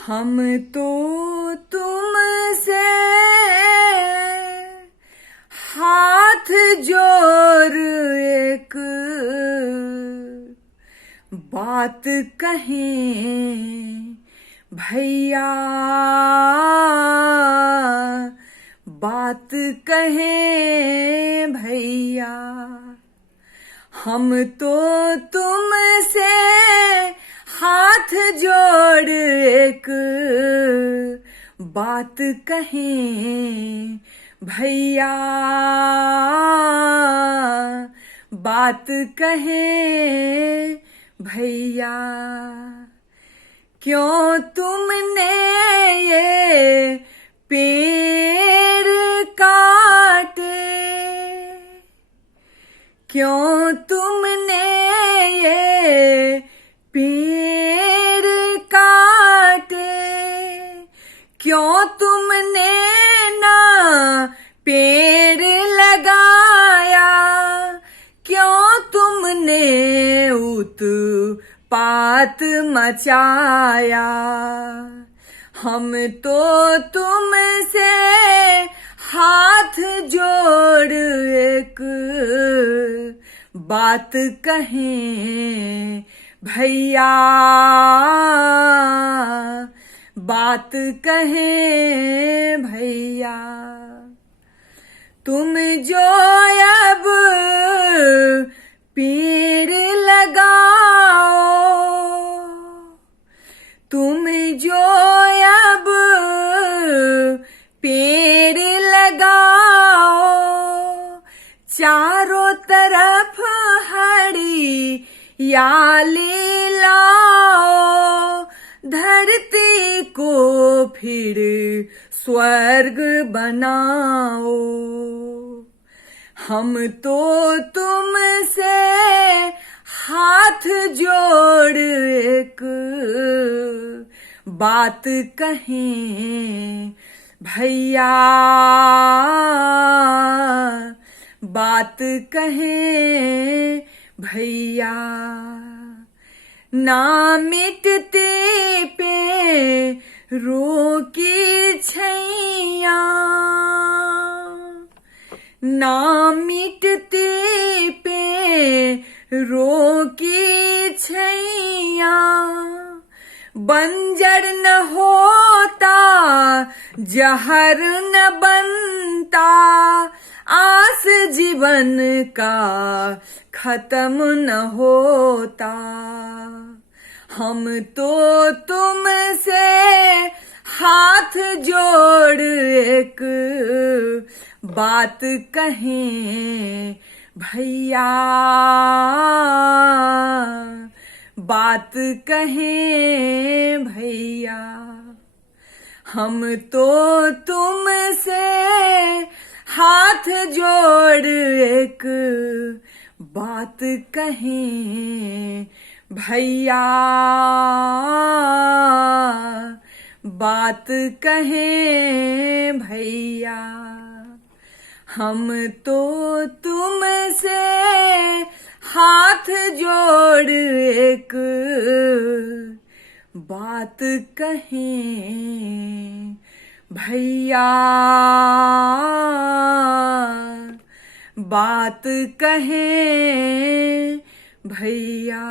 हम तो तुमसे हाथ जोड़ एक बात कहें भैया, बात कहें भैया। हम तो तुमसे हाथ जोड़ एक बात कहें भैया, बात कहें भैया। क्यों तुमने ये पेड़ काटे, क्यों तुमने ये पेड़ काटे, क्यों तुमने ना पेड़ लगाया, क्यों तुमने उत्पात मचाया। हम तो तुमसे हाथ जोड़ एक बात कहें भैया, बात कहें भैया। तुम जो अब पेड़ लगाओ, तुम जो अब पेड़ लगाओ, चारों तरफ हरियाली लाओ, धरती को फिर स्वर्ग बनाओ। हम तो तुमसे हाथ जोड़ एक बात कहें भैया, बात कहें भैया। ना मिटते पेड़ों की छैया, ना मिटते पेड़ों की छैया, बंजर न होता जहर न बनता, आस जीवन का खत्म न होता। हम तो तुमसे हाथ जोड़ एक बात कहें भैया, बात कहें भैया। हम तो तुमसे हाथ जोड़ एक बात कहें भैया, बात कहें भैया। हम तो तुमसे हाथ जोड़ एक बात कहें भैया, बात कहें भैया।